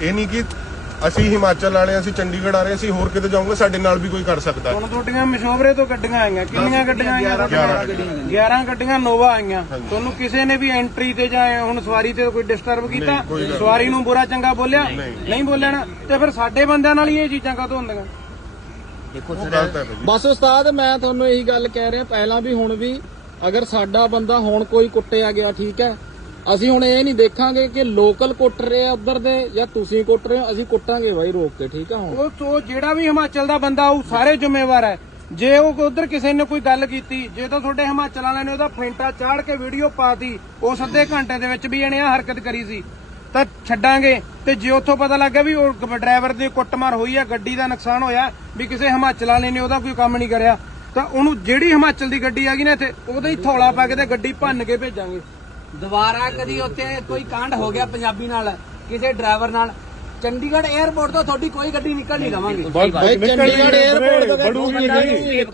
ਇਹ ਨਹੀਂ ਕਿ ਅਸੀਂ ਹਿਮਾਚਲ ਵਾਲੇ ਅਸੀਂ ਚੰਡੀਗੜ੍ਹ ਆ ਰਹੇ ਅਸੀਂ ਹੋਰ ਕਿਤੇ ਜਾਊਂਗੇ ਸਾਡੇ ਨਾਲ ਵੀ ਕੋਈ ਕਰ ਸਕਦਾ। ਹੁਣ ਤੁਹਾਡੀਆਂ ਮਸ਼ਹੂਰੇ ਤੋਂ ਗੱਡੀਆਂ ਆਈਆਂ ਕਿੰਨੀਆਂ ਗੱਡੀਆਂ ਆਈਆਂ? 11 11 ਗੱਡੀਆਂ ਨੋਵਾ ਆਈਆਂ। ਤੁਹਾਨੂੰ ਕਿਸੇ ਨੇ ਵੀ ਐਂਟਰੀ ਤੇ ਜਾਂ ਹੁਣ ਸਵਾਰੀ ਤੇ ਕੋਈ ਡਿਸਟਰਬ ਕੀਤਾ? ਸਵਾਰੀ ਨੂੰ ਬੁਰਾ ਚੰਗਾ ਬੋਲਿਆ? ਨਹੀਂ। ਬੋਲਿਆ ਨਾ? ਤੇ ਫਿਰ ਸਾਡੇ ਬੰਦਿਆਂ ਨਾਲ ਹੀ ਇਹ ਚੀਜ਼ਾਂ ਕਾਹਤੋਂ ਹੁੰਦੀਆਂ? ਦੇਖੋ ਬਸ ਉਸਤਾਦ ਮੈਂ ਤੁਹਾਨੂੰ ਇਹੀ ਗੱਲ ਕਹਿ ਰਿਹਾ ਪਹਿਲਾਂ ਵੀ ਹੁਣ ਵੀ ਅਗਰ ਸਾਡਾ ਬੰਦਾ ਹੁਣ ਕੋਈ ਕੁੱਟਿਆ ਗਿਆ ਠੀਕ ਹੈ ਅਸੀਂ ਹੁਣ ਇਹ ਨਹੀਂ ਦੇਖਾਂਗੇ ਕਿ ਲੋਕਲ ਕੁੱਟ ਰਹੇ ਆ ਉਧਰ ਦੇ ਜਾਂ ਤੁਸੀਂ ਕੁੱਟ ਰਹੇ ਹੋ? ਅਸੀਂ ਕੁੱਟਾਂਗੇ ਬਾਈ ਰੋਕ ਕੇ, ਠੀਕ ਆ ਹੁਣ? ਉਹ ਉਹ ਜਿਹੜਾ ਵੀ ਹਿਮਾਚਲ ਦਾ ਬੰਦਾ ਉਹ ਸਾਰੇ ਜ਼ਿੰਮੇਵਾਰ ਹੈ। ਜੇ ਉਹ ਉਧਰ ਕਿਸੇ ਨੇ ਕੋਈ ਗੱਲ ਕੀਤੀ, ਜੇ ਤਾਂ ਤੁਹਾਡੇ ਹਿਮਾਚਲ ਵਾਲਿਆਂ ਨੇ ਉਹਦਾ ਫੈਂਟਾ ਚਾੜ ਕੇ ਵੀਡੀਓ ਪਾਤੀ ਉਸ ਅੱਧੇ ਘੰਟੇ ਦੇ ਵਿੱਚ ਵੀ ਇਹਨੇ ਆਹ ਹਰਕਤ ਕਰੀ ਸੀ, ਤਾਂ ਛੱਡਾਂਗੇ। ਤੇ ਜੇ ਉੱਥੋਂ ਪਤਾ ਲੱਗ ਗਿਆ ਵੀ ਉਹ ਡਰਾਈਵਰ ਦੀ ਕੁੱਟਮਾਰ ਹੋਈ ਆ, ਗੱਡੀ ਦਾ ਨੁਕਸਾਨ ਹੋਇਆ, ਵੀ ਕਿਸੇ ਹਿਮਾਚਲ ਵਾਲੇ ਨੇ ਉਹਦਾ ਕੋਈ ਕੰਮ ਨਹੀਂ ਕਰਿਆ, ਤਾਂ ਉਹਨੂੰ ਜਿਹੜੀ ਹਿਮਾਚਲ ਦੀ ਗੱਡੀ ਆ ਗਈ ਨਾ ਇੱਥੇ, ਉਹਦਾ ਹੀ ਥੋਲਾ ਪਾ ਕੇ ਤੇ ਗੱਡੀ ਭੰਨ ਕੇ ਭੇਜਾਂਗੇ। ਦੁਬਾਰਾ ਕਦੀ ਉੱਥੇ ਕੋਈ ਕਾਂਡ ਹੋ ਗਿਆ ਪੰਜਾਬੀ ਨਾਲ ਕਿਸੇ ਡਰਾਈਵਰ ਨਾਲ? ਚੰਡੀਗੜ੍ਹ 에ਅਰਪੋਰਟ ਤੋਂ ਤੁਹਾਡੀ ਕੋਈ ਗੱਡੀ ਨਿਕਲ ਨਹੀਂ ਲਵਾਂਗੇ। ਚੰਡੀਗੜ੍ਹ 에ਅਰਪੋਰਟ ਤੋਂ ਬੜੂਗੀ ਨਹੀਂ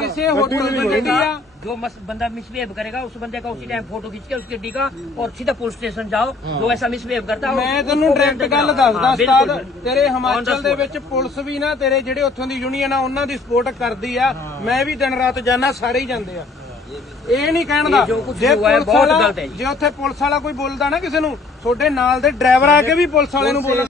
ਕਿਸੇ ਹੋਟਲ में ਗੱਡੀ ਆ? जो बंदा मिसबिहेव करेगा उस बंदे का उसी टाइम फोटो खींच के उस गड्डी का और सीधा पुलिस स्टेशन जाओ जो ऐसा मिसबिहेव करता ਮੈਂ ਤੈਨੂੰ ਡਾਇਰੈਕਟ ਗੱਲ ਦੱਸਦਾ ਉਸਤਾਦ ਤੇਰੇ ਹਿਮਾਚਲ ਦੇ ਵਿੱਚ ਪੁਲਿਸ ਵੀ ਨਾ ਤੇਰੇ ਜਿਹੜੇ ਉੱਥੋਂ ਦੀ ਯੂਨੀਅਨ ਆ ਉਹਨਾਂ ਦੀ ਸਪੋਰਟ ਕਰਦੀ ਆ। ਮੈਂ ਵੀ ਦਿਨ ਰਾਤ ਜਾਣਾ ਸਾਰੇ ਹੀ ਜਾਂਦੇ ਆ। ਇਹ ਨਹੀਂ ਕਹਿਣ ਦਾ ਜੋ ਪੁਲਿਸ ਬਹੁਤ ਵਾਲਾ ਗਲਤ ਹੈ ਜੀ। ਉੱਥੇ ਪੁਲਿਸ ਵਾਲਾ ਕੋਈ ਬੋਲਦਾ ਨਾ ਕਿਸੇ ਨੂੰ ਤੁਹਾਡੇ ਨਾਲ ਦੇ ਡਰਾਈਵਰ ਆ ਕੇ ਵੀ ਪੁਲਿਸ ਵਾਲੇ ਨੂੰ ਬੋਲਣ